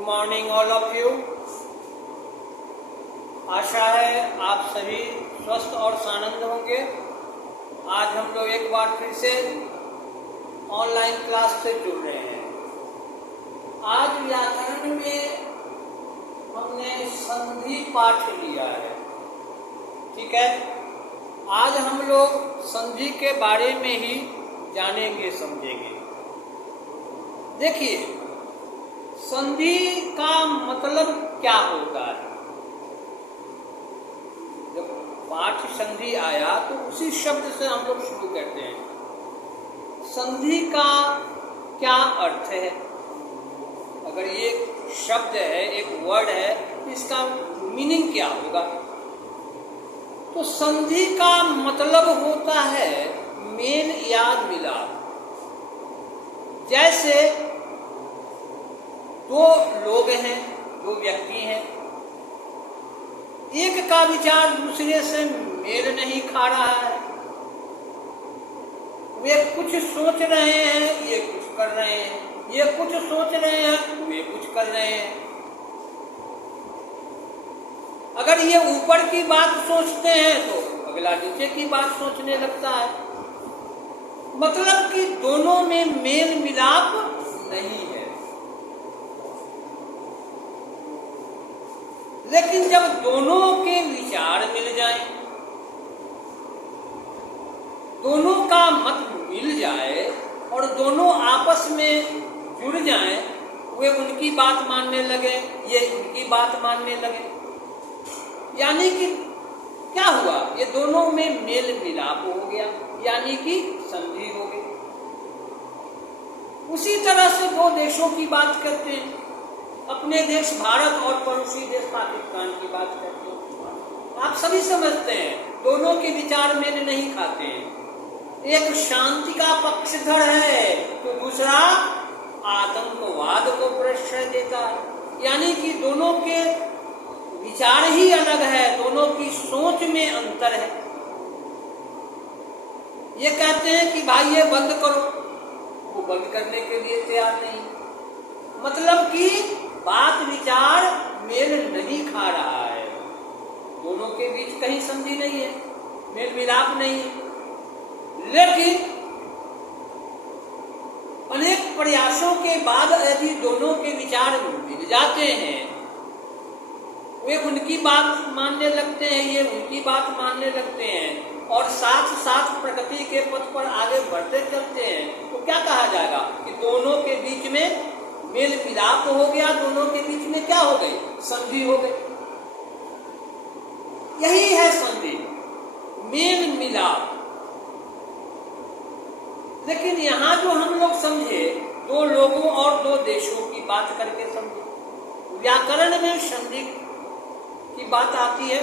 Morning all of you. आशा है आप सभी स्वस्थ और सानंद होंगे। आज हम लोग एक बार फिर से ऑनलाइन क्लास से जुड़ रहे हैं। आज व्याकरण में हमने संधि पाठ लिया है, ठीक है। आज हम लोग संधि के बारे में ही जानेंगे समझेंगे। देखिए, संधि का मतलब क्या होता है। जब पाठ संधि आया तो उसी शब्द से हम लोग शुरू करते हैं। संधि का क्या अर्थ है? अगर ये शब्द है, एक वर्ड है, इसका मीनिंग क्या होगा? तो संधि का मतलब होता है मेल या मिलाप। जैसे दो लोग हैं, दो व्यक्ति हैं, एक का विचार दूसरे से मेल नहीं खा रहा है। वे कुछ सोच रहे हैं, ये कुछ कर रहे हैं, ये कुछ सोच रहे हैं, वे कुछ कर रहे हैं। अगर ये ऊपर की बात सोचते हैं तो अगला नीचे की बात सोचने लगता है। मतलब कि दोनों में मेल मिलाप नहीं है। लेकिन जब दोनों के विचार मिल जाएं, दोनों का मत मिल जाए और दोनों आपस में जुड़ जाएं, वे उनकी बात मानने लगे, ये उनकी बात मानने लगे, यानी कि क्या हुआ? ये दोनों में मेल मिलाप हो गया, यानी कि संधि हो गई। उसी तरह से दो देशों की बात करते हैं, अपने देश भारत और पड़ोसी देश पाकिस्तान की बात करते हैं। आप सभी समझते हैं दोनों के विचार मेल नहीं खाते हैं। एक शांति का पक्षधर है तो दूसरा आतंकवाद को प्रश्रय देता है, यानी कि दोनों के विचार ही अलग है, दोनों की सोच में अंतर है। ये कहते हैं कि भाई ये बंद करो, वो बंद करने के लिए तैयार नहीं। मतलब कि बात विचार मेल नहीं खा रहा है, दोनों के बीच कहीं संधि नहीं है, मेल मिलाप नहीं है। लेकिन अनेक प्रयासों के बाद यदि दोनों के विचार मिल जाते हैं, वे उनकी बात मानने लगते हैं, ये उनकी बात मानने लगते हैं और साथ साथ प्रगति के पथ पर आगे बढ़ते चलते हैं, तो क्या कहा जाएगा कि दोनों के बीच में मेल मिलाप हो गया, दोनों के बीच में क्या हो गई? संधि हो गई। यही है संधि, मेल मिलाप। लेकिन यहां जो हम लोग समझे, दो लोगों और दो देशों की बात करके समझे। व्याकरण में संधि की बात आती है,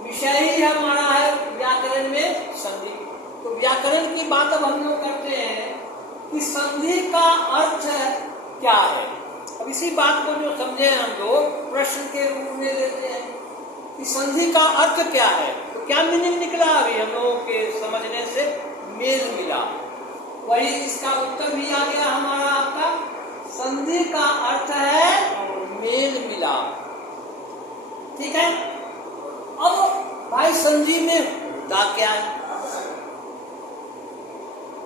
विषय ही हमारा है व्याकरण में संधि। तो व्याकरण की बात अब हम लोग करते हैं कि संधि का अर्थ क्या है। अब इसी बात को जो समझे हम लोग प्रश्न के रूप में लेते हैं कि संधि का अर्थ क्या है। तो क्या मीनिंग निकला अभी हम लोगों के समझने से? मेल मिला। वही इसका उत्तर भी आ गया हमारा आपका। संधि का अर्थ है मेल मिला, ठीक है। अब भाई संधि में होता क्या है?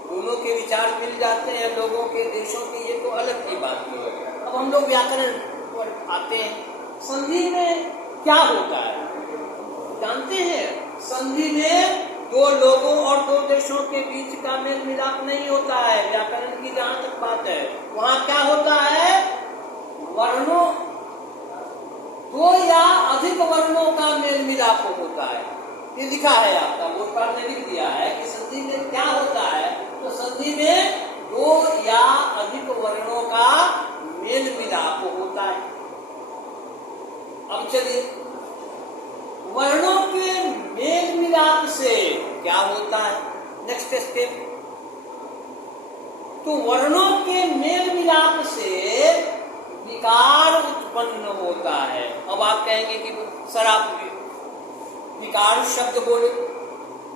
दोनों के विचार मिल जाते हैं, लोगों के देशों के, ये तो अलग की बात है। अब हम लोग व्याकरण पर आते हैं। संधि में क्या होता है जानते हैं? संधि में दो लोगों और दो देशों के बीच का मेल मिलाप नहीं होता है। व्याकरण की जहां तक बात है, वहां क्या होता है? वर्णों, दो या अधिक वर्णों का मेल मिलाप होता है। ये लिखा है आपका बोर्ड पर ने लिख दिया है कि संधि में क्या होता है। तो संधि में दो या अधिक वर्णों का मेल मिलाप होता है। अब चलिए, वर्णों के मेल मिलाप से क्या होता है? Next step. तो वर्णों के मेल मिलाप से विकार उत्पन्न होता है। अब आप कहेंगे कि सर आप विकार शब्द बोले,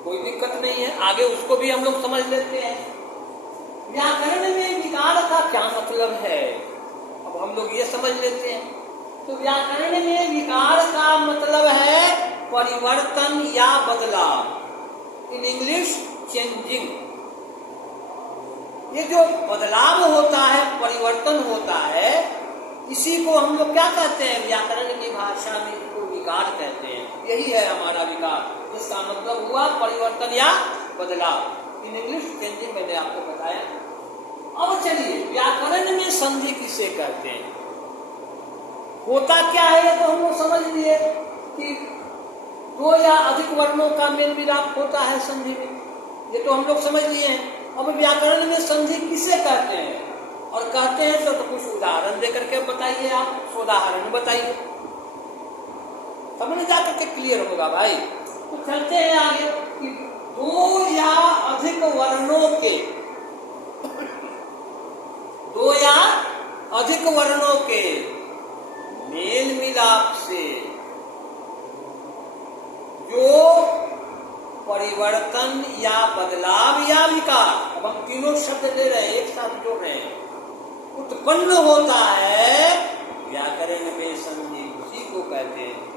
कोई दिक्कत नहीं है, आगे उसको भी हम लोग समझ लेते हैं। व्याकरण में विकार का क्या मतलब है? अब हम हम लोग ये समझ लेते हैं। तो व्याकरण में विकार का मतलब है परिवर्तन या बदलाव, इन इंग्लिश चेंजिंग। ये जो बदलाव होता है, परिवर्तन होता है, इसी को हम लोग क्या कहते हैं? व्याकरण की भाषा में इसको विकार कहते हैं। यही है हमारा विकार, जिसका मतलब हुआ परिवर्तन या बदलाव, इन इंग्लिश चेंजिंग मैंने आपको बताया। अब चलिए व्याकरण में संधि किसे कहते हैं, होता क्या है, ये तो हम लोग समझ लिए कि दो या अधिक वर्णों का मेल मिलाप होता है संधि में, ये तो हम लोग समझ लिए हैं। अब व्याकरण में संधि किसे कहते हैं, और कहते हैं तो कुछ उदाहरण देकर के बताइए, आप उदाहरण बताइए, समझ जाकर के क्लियर होगा भाई। तो चलते हैं आगे कि दो या अधिक वर्णों के, दो या अधिक वर्णों के मेल मिलाप से जो परिवर्तन या बदलाव या विकार, अब हम तीनों शब्द ले रहे हैं, एक साथ जोड़ रहे हैं, उत्पन्न होता है, व्याकरण में संधि उसी को कहते हैं।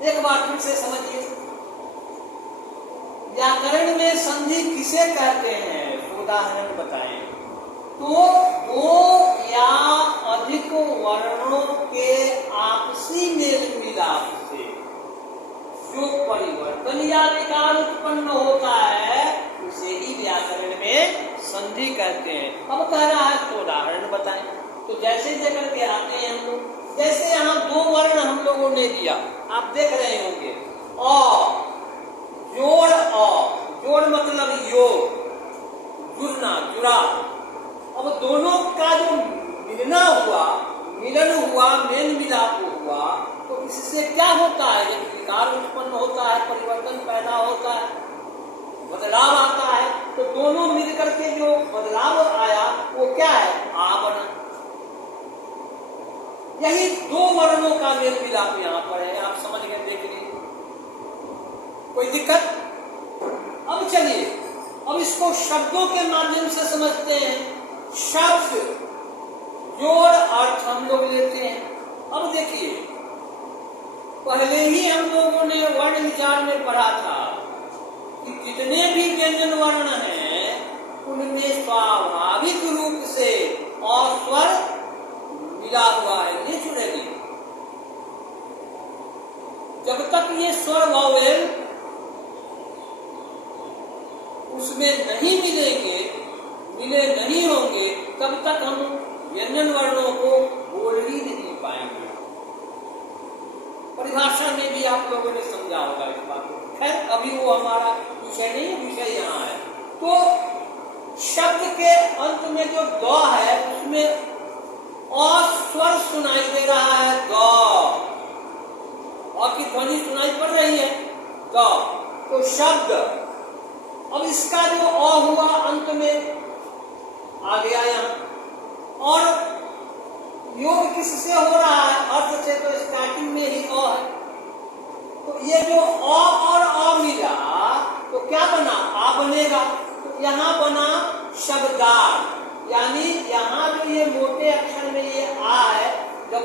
एक बार फिर से समझिए, व्याकरण में संधि किसे कहते हैं, उदाहरण बताएं। तो दो या अधिक वर्णों के आपसी मेल मिलाप से जो परिवर्तन या विकार उत्पन्न होता है, उसे ही व्याकरण में संधि कहते हैं। अब कह रहा है तो उदाहरण बताएं। तो जैसे देकर के आते हैं हम लोग, जैसे यहाँ दो वर्ण हम लोगों ने दिया, आप देख रहे होंगे, अ, जोड़, अ, जोड़ मतलब योग, जुड़ना, जुड़ा। अब दोनों का जो मिलना हुआ, मिलन हुआ, मेल मिलाप हुआ, तो इससे क्या होता है? जब विकार उत्पन्न होता है, परिवर्तन पैदा होता है, बदलाव आता है, तो दोनों मिलकर के जो बदलाव आया वो क्या है? आ बना। यही दो वर्णों का मेल मिलाप यहाँ पर है, आप समझ गए, देख लीजिए, कोई दिक्कत? अब चलिए, अब इसको शब्दों के माध्यम से समझते हैं। शब्द जोड़ अर्थ हम लोग लेते हैं। अब देखिए, पहले ही हम लोगों ने वर्ण विचार में पढ़ा था कि जितने भी व्यंजन वर्ण हैं, उनमें स्वाभाविक रूप से और स्वर मिला हुआ है, नहीं सुनेगी। जब तक ये स्वर वावेल उसमें नहीं मिलेंगे, मिले नहीं होंगे, तब तक हम व्यंजन वर्णों को बोल ही नहीं पाएंगे। परिभाषा में भी आप लोगों ने समझा होगा इस बात को। खैर अभी वो हमारा विषय नहीं, विषय यहाँ है। तो शब्द के अंत में जो द है, उसमें अ स्वर सुनाई दे रहा है, द, और की ध्वनि सुनाई पड़ रही है, द। तो शब्द, अब इसका जो अ हुआ अंत में आ गया यहाँ, और योग किससे हो रहा है? अर्थ से। तो स्टार्टिंग में ही अ है, तो ये जो अ और अ मिला तो क्या बना? आ बनेगा। तो यहाँ बना शब्दार, यानी यहाँ जो ये मोटे अक्षर में ये आ है, जब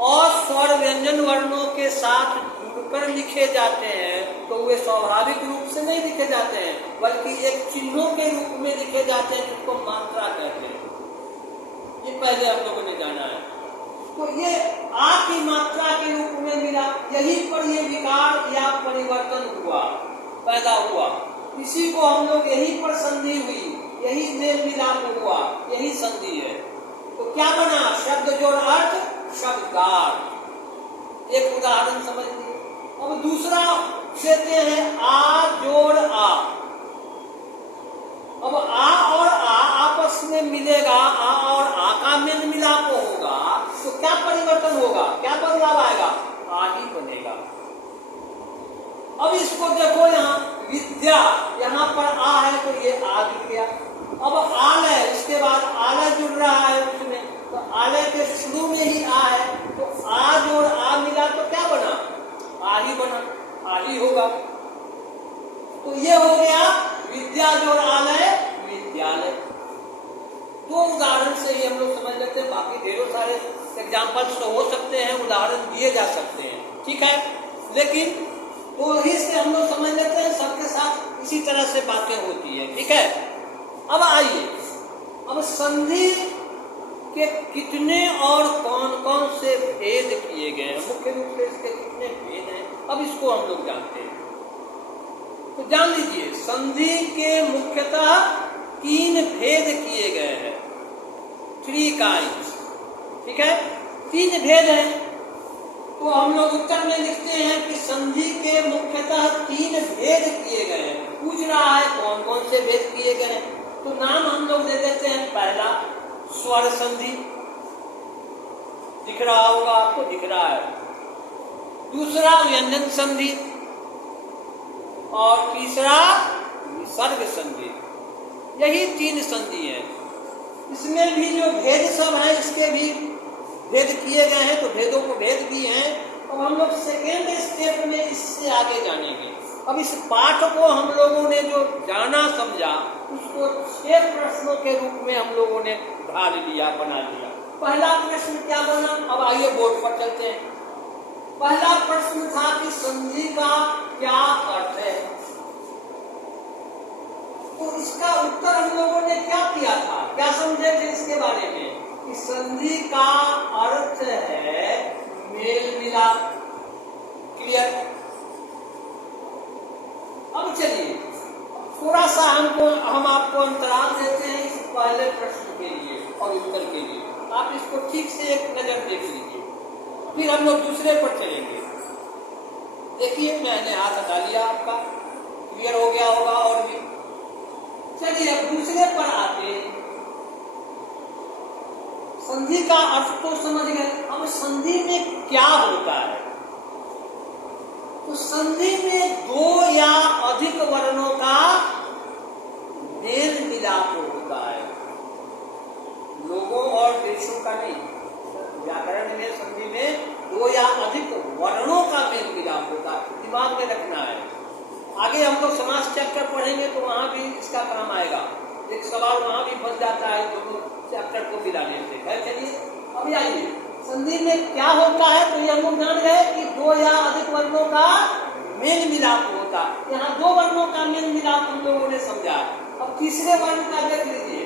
अ स्वर व्यंजन वर्णों के साथ जुड़कर लिखे जाते हैं, तो वे स्वाभाविक रूप से नहीं लिखे जाते हैं, बल्कि एक चिन्हों के रूप में लिखे जाते हैं, जिसको मात्रा कहते हैं। ये पहले हम लोगों ने जाना है। तो ये आ की मात्रा के रूप में मिला, यही पर ये विकार या परिवर्तन हुआ, पैदा हुआ, इसी को हम लोग यही पर संधि हुई, यही मेल मिलाप हुआ, यही संधि है। तो क्या बना? शब्द जोड़ अर्थ, शब्दकार। एक उदाहरण समझ लीजिए। अब दूसरा लेते हैं, आ जोड़ आ। अब आ और आ आपस में मिलेगा, आ और आ का मेल मिलाप होगा, तो क्या परिवर्तन होगा? क्या बदलाव आएगा? आ ही बनेगा। अब इसको देखो, यहाँ विद्या, यहाँ पर आ है तो ये आ जुड़ गया। अब आलय, इसके बाद आलय जुड़ रहा है उसमें, तो आलय के शुरू में ही आ है, तो आ जोड़ आ मिला तो क्या बना? आ ही बना, आ ही होगा। तो ये हो गया विद्या जोड़ आलय, विद्यालय। दो उदाहरण से ही हम लोग समझ लेते हैं, बाकी ढेरों सारे एग्जाम्पल्स तो हो सकते हैं, उदाहरण दिए जा सकते हैं, ठीक है, लेकिन तो ही से हम लोग समझ लेते हैं, सबके साथ इसी तरह से बातें होती है, ठीक है। अब आइए, अब संधि के कितने और कौन कौन से भेद किए गए हैं, मुख्य रूप से इसके कितने भेद हैं, अब इसको हम लोग जानते हैं। तो जान लीजिए, संधि के मुख्यतः 3 भेद किए गए हैं, 3 kinds, ठीक है, 3 भेद हैं। तो हम लोग उत्तर में लिखते हैं कि संधि के मुख्यतः 3 भेद किए गए हैं। पूछ रहा है कौन कौन से भेद किए गए हैं, तो नाम हम लोग दे देते हैं। पहला स्वर संधि, दिख रहा होगा आपको, दिख रहा है। दूसरा व्यंजन संधि, और तीसरा विसर्ग संधि। यही 3 संधि है। इसमें भी जो भेद सब है, इसके भी भेद किए गए हैं, तो भेदों को भेद भी हैं। अब हम लोग सेकेंड स्टेप में इससे आगे जानेंगे। अब इस पाठ को हम लोगों ने जो जाना समझा, उसको 6 प्रश्नों के रूप में हम लोगों ने ढाल लिया, बना लिया। पहला प्रश्न क्या बना, अब आइए बोर्ड पर चलते हैं। पहला प्रश्न था कि संधि का क्या अर्थ है। तो इसका उत्तर हम लोगों ने क्या किया था, क्या समझे थे इसके बारे में, कि संधि का अर्थ है मेल मिलाप। क्लियर। अब चलिए थोड़ा सा हम आपको अंतराल देते हैं इस पहले प्रश्न के लिए और उत्तर के लिए। आप इसको ठीक से एक नजर देख लीजिए, फिर हम लोग दूसरे पर चलेंगे। देखिए, मैंने हाथ हटा लिया आपका, क्लियर हो गया होगा। और भी चलिए अब दूसरे पर आते। संधि का अर्थ तो समझ गए, अब संधि में क्या होता है। तो संधि में 2 या अधिक वर्णों का मेल मिलाप होता है, लोगों और देशों का नहीं। व्याकरण में संधि में 2 या अधिक वर्णों का मेल मिलाप होता है, दिमाग में रखना है। आगे हम लोग समास चैप्टर पढ़ेंगे तो वहां भी इसका काम आएगा। एक सवाल वहां भी फंस जाता है दोनों चैप्टर को मिलाने से। खैर चलिए, अभी आइए संधि में क्या होता है। तो ये हम लोग जान गए कि 2 या अधिक वर्णों का मेल मिलाप होता है। यहाँ 2 वर्णों का मेल मिलाप हम लोगों ने समझा। अब तीसरे वर्ण का देख लीजिए,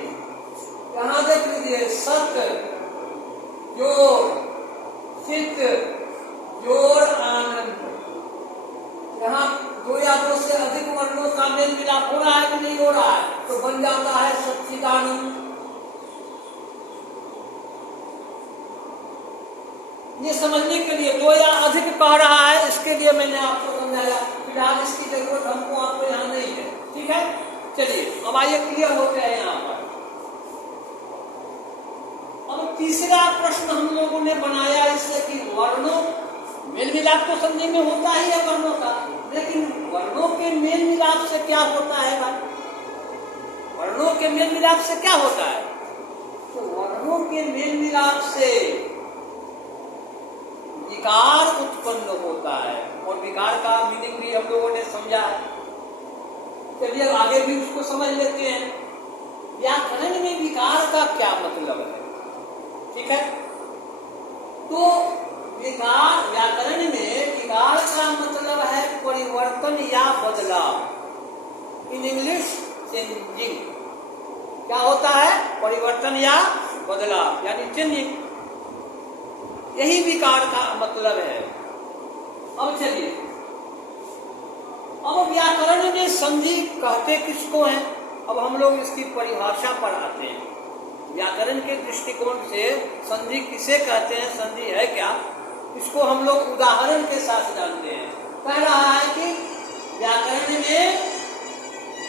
यहाँ देख लीजिए, सत, जोर, चित, जोर, आनंद। यहाँ 2 या 2 से अधिक वर्णों का मेल मिलाप हो रहा है कि नहीं हो रहा है, तो बन जाता है सच्चिदानंद। ये समझने के लिए 2 या अधिक कह रहा है, इसके लिए मैंने आपको समझाया। फिलहाल इसकी जरूरत हमको आपको यहाँ नहीं है, ठीक है। चलिए अब आइए, क्लियर होते हैं यहाँ पर। अब तीसरा प्रश्न हम लोगों ने बनाया इससे कि वर्णों मेल मिलाप तो संधि में होता ही है वर्णों का, लेकिन वर्णों के मेल मिलाप से क्या होता है भाई। वर्णों के मेल मिलाप से क्या होता है, तो वर्णों के मेल मिलाप से विकार उत्पन्न होता है, और विकार का मीनिंग भी हम लोगों ने समझा है। चलिए आगे भी उसको समझ लेते हैं। व्याकरण में विकार का क्या मतलब है, ठीक है। तो विकार, व्याकरण में विकार का मतलब है परिवर्तन या बदलाव। In English changing. क्या होता है, परिवर्तन या बदलाव, यानी चेंजिंग। यही विकार का मतलब है। अब चलिए, अब व्याकरण में संधि कहते किसको हैं, अब हम लोग इसकी परिभाषा पर आते हैं। व्याकरण के दृष्टिकोण से संधि किसे कहते हैं, संधि है क्या, इसको हम लोग उदाहरण के साथ जानते हैं। कह रहा है कि व्याकरण में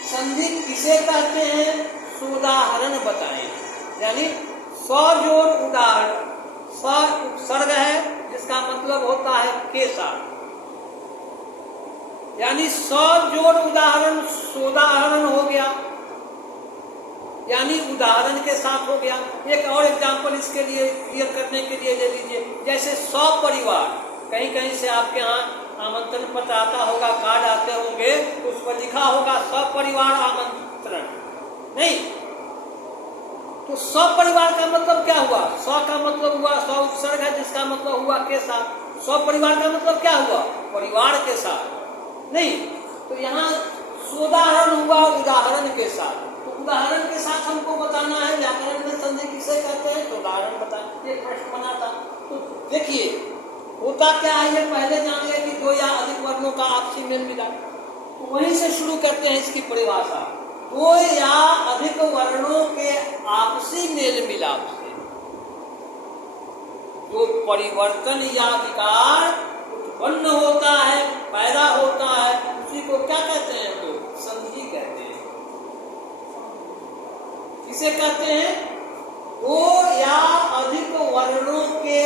संधि किसे कहते हैं, उदाहरण बताएं। यानी सजोड़ उदाहरण, उपसर्ग है जिसका मतलब होता है के साथ, यानी सजोड़ उदाहरण सोदाहरण हो गया, यानी उदाहरण के साथ हो गया। एक और एग्जांपल इसके लिए क्लियर करने के लिए ले लीजिए, जैसे सपरिवार। कहीं कहीं से आपके यहाँ आमंत्रण पत्र आता होगा, कार्ड आते होंगे, उस पर लिखा होगा सपरिवार आमंत्रण, नहीं, तो सपरिवार का मतलब क्या हुआ? स का मतलब हुआ स उपसर्ग है, जिसका मतलब हुआ के साथ। सपरिवार का मतलब क्या हुआ? परिवार के साथ। नहीं, तो यहाँ सोदाहरण हुआ उदाहरण के साथ। तो उदाहरण के साथ हमको बताना है व्याकरण में संधि किसे कहते हैं, तो उदाहरण बताना, ये प्रश्न बना था। तो देखिए होता क्या है, ये पहले जान लिया कि दो या अधिक वर्णों का आपसी मेल मिलाप। तो वहीं से शुरू करते हैं इसकी परिभाषा। दो या अधिक वर्णों के आपसी मेल मिलाप से जो परिवर्तन या विकार उत्पन्न होता है, पैदा होता है, उसी को क्या कहते हैं? तो संधि कहते हैं। किसे कहते हैं? दो या अधिक वर्णों के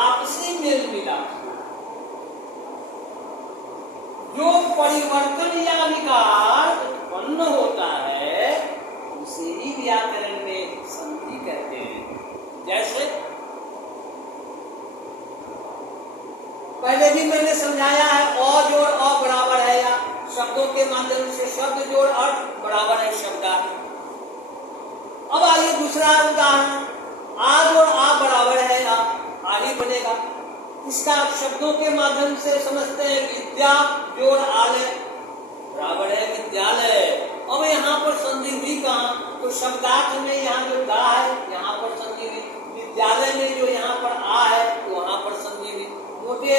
आपसी मेल मिलाप जो परिवर्तन या विकार उत्पन्न होता है, उसे ही व्याकरण में संधि कहते हैं। जैसे पहले भी मैंने समझाया है, अ जोड़ अ बराबर है या, शब्दों के माध्यम से शब्द जोड़ अ बराबर है शब्दार्थ। अब आइए दूसरा उदाहरण, आ जोड़ आ बराबर है या, आ ही बनेगा। इसका आप शब्दों के माध्यम से समझते हैं, विद्या जोड़ आलय बराबर है विद्यालय। अब यहाँ पर संधि हुई कहाँ? तो शब्दार्थ में यहाँ जो दा है यहाँ पर संधि हुई, विद्यालय में जो यहाँ पर आ है तो वहां पर संधि हुई। मोटे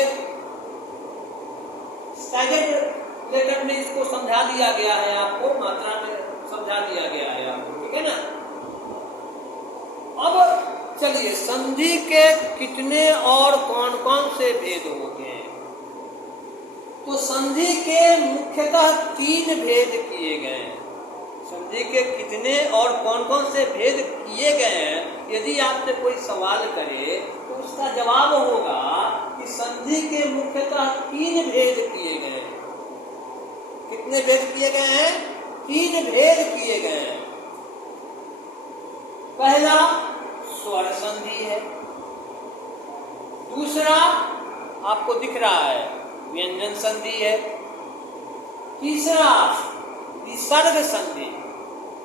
स्टैगर्ड लेटर में इसको समझा दिया गया है, आपको मात्रा में समझा दिया गया है आपको, ठीक है ना। अब चलिए संधि के कितने और कौन कौन से भेद होते हैं? तो संधि के मुख्यतः 3 भेद किए गए हैं। संधि के कितने और कौन कौन से भेद किए गए हैं, यदि आपसे कोई सवाल करे तो उसका जवाब होगा कि संधि के मुख्यतः 3 भेद किए गए हैं। कितने भेद किए गए हैं? 3 भेद किए गए हैं। पहला स्वर संधि है, दूसरा आपको दिख रहा है व्यंजन संधि है, तीसरा विसर्ग संधि।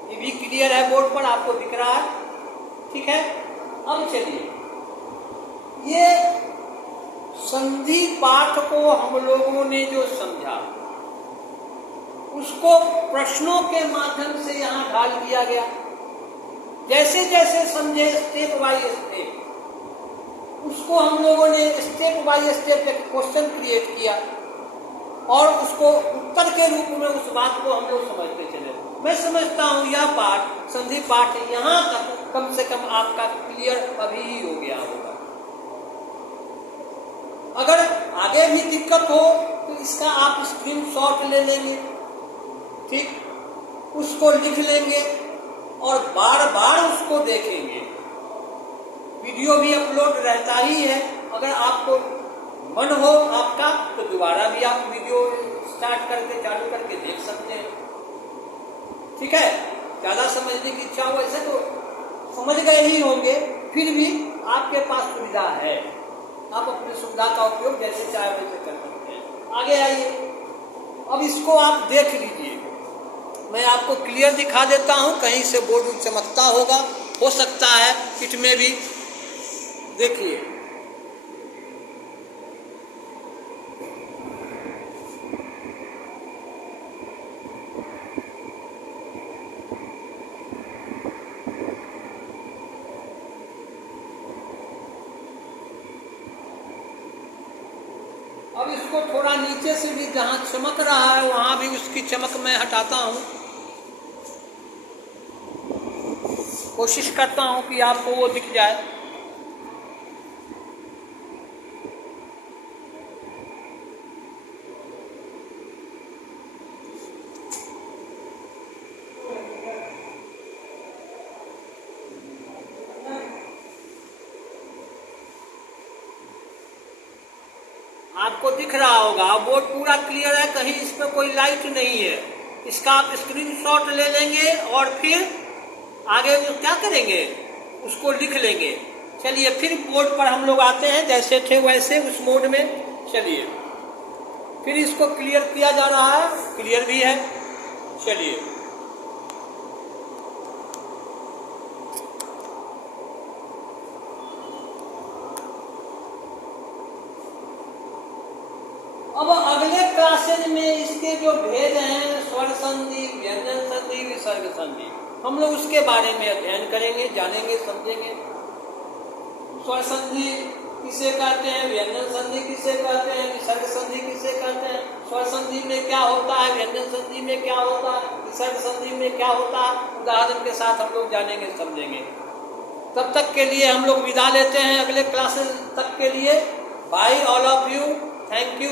ये भी क्लियर है, बोर्ड पर आपको दिख रहा है, ठीक है। अब चलिए ये संधि पाठ को हम लोगों ने जो समझा उसको प्रश्नों के माध्यम से यहाँ ढाल दिया गया। जैसे जैसे समझे स्टेप बाय स्टेप, उसको हम लोगों ने स्टेप बाय स्टेप एक क्वेश्चन क्रिएट किया और उसको उत्तर के रूप में उस बात को हम लोग समझते चले। मैं समझता हूँ यह पाठ, संधि पाठ यहाँ तक कम से कम आपका क्लियर अभी ही हो गया होगा। अगर आगे भी दिक्कत हो तो इसका आप स्क्रीनशॉट ले लेंगे, ठीक, उसको लिख लेंगे और बार बार उसको देखेंगे। वीडियो भी अपलोड रहता ही है, अगर आपको मन हो आपका तो दोबारा भी आप वीडियो स्टार्ट करके चालू करके देख सकते हैं, ठीक है। ज्यादा समझने की इच्छा हो ऐसे तो समझ गए ही होंगे, फिर भी आपके पास सुविधा है, आप अपनी सुविधा का उपयोग जैसे चाहे वैसे कर सकते हैं। आगे आइए, अब इसको आप देख लीजिए, मैं आपको क्लियर दिखा देता हूं, कहीं से बोर्ड चमकता होगा, हो सकता है इसमें भी देखिए। अब इसको थोड़ा नीचे से भी जहां चमक रहा है वहां भी उसकी चमक मैं हटाता हूं, कोशिश करता हूं कि आपको वो दिख जाए। आपको दिख रहा होगा, बोर्ड पूरा क्लियर है, कहीं इस पर कोई लाइट नहीं है। इसका आप स्क्रीनशॉट ले लेंगे और फिर आगे क्या करेंगे, उसको लिख लेंगे। चलिए फिर बोर्ड पर हम लोग आते हैं, जैसे थे वैसे उस मोड में। चलिए फिर इसको क्लियर किया जा रहा है, क्लियर भी है। चलिए अब अगले क्लासेज में इसके जो भेद हैं, स्वर संधि, व्यंजन संधि, विसर्ग संधि, हम लोग उसके बारे में अध्ययन करेंगे, जानेंगे, समझेंगे। स्वर संधि किसे कहते हैं, व्यंजन संधि किसे कहते हैं, विसर्ग संधि किसे कहते हैं, स्वर संधि में क्या होता है, व्यंजन संधि में क्या होता है, विसर्ग संधि में क्या होता है, उदाहरण के साथ हम लोग जानेंगे, समझेंगे। तब तक के लिए हम लोग विदा लेते हैं, अगले क्लासेस तक के लिए। Bye all of you, thank you.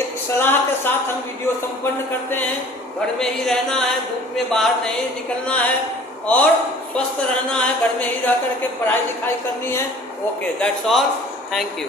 एक सलाह के साथ हम वीडियो संपन्न करते हैं। घर में ही रहना है, धूप में बाहर नहीं निकलना है और स्वस्थ रहना है, घर में ही रह करके पढ़ाई लिखाई करनी है। Okay, that's all, thank you.